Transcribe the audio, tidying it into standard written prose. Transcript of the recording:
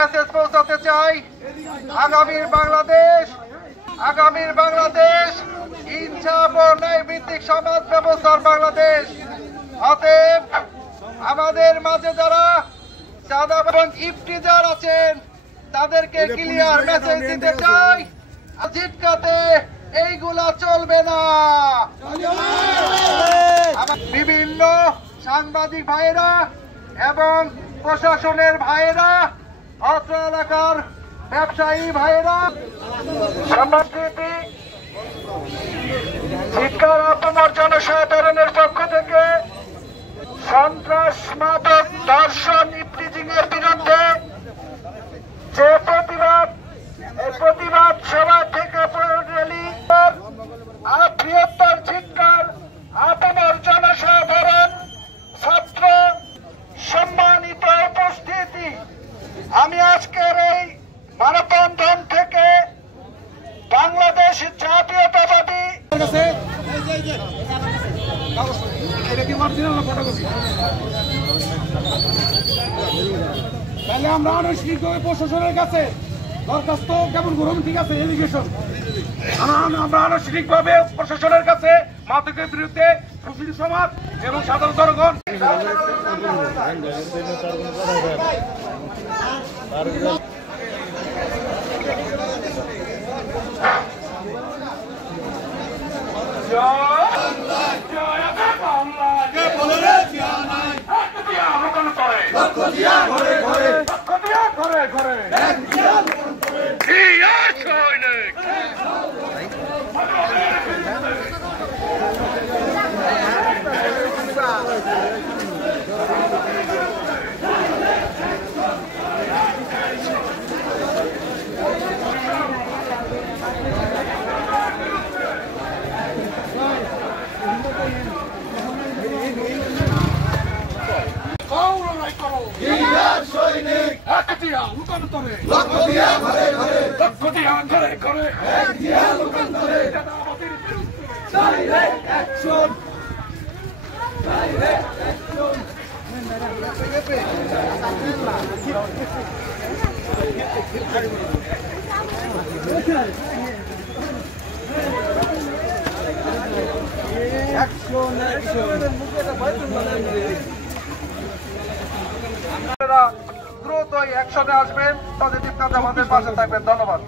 Message পৌঁছাতে চাই, আগামীর বাংলাদেশ ইনসাফ ও ন্যায় ভিত্তিক সমাজ ব্যবস্থার বাংলাদেশ। অতএব আমাদের মাঝে যারা চাঁদা এবং ইফতিজার আছেন তাদেরকে ক্লিয়ার মেসেজ দিতে চাই, ঝিটকাতে এইগুলা চলবে না। বিভিন্ন সাংবাদিক ভাইরা এবং প্রশাসনের ভাইরা, অত্র এলাকার ব্যবসায়ী ভাইরা সংস্কৃতি শিক্ষার অপমর জনসাধারণের পক্ষ থেকে সন্ত্রাস, মাদক, ধর্ষণ, ইফটিজিং এর বিরুদ্ধে যে প্রতিবাদ সভা থেকে র্যালি বৃহত্তর শিক্ষার অপমর জনসাধারণ, ছাত্র, সম্মানিত উপস্থিতি, আমি আজকের এই মানববন্ধন থেকে বাংলাদেশ জাতীয়তাবাদী তাহলে আমরা আনুষ্ঠানিকভাবে প্রশাসনের কাছে দরখাস্ত কেমন করুন, ঠিক আছে, এলিগেশন আমরা আনুষ্ঠানিকভাবে প্রশাসনের কাছে মাদকের বিরুদ্ধে সুশীল সমাজ এবং সাধারণ জনগণ দ্রুত অ্যাকশনে আসবেন, পজিটিভ কাজ আমাদের পাশে থাকবেন। ধন্যবাদ।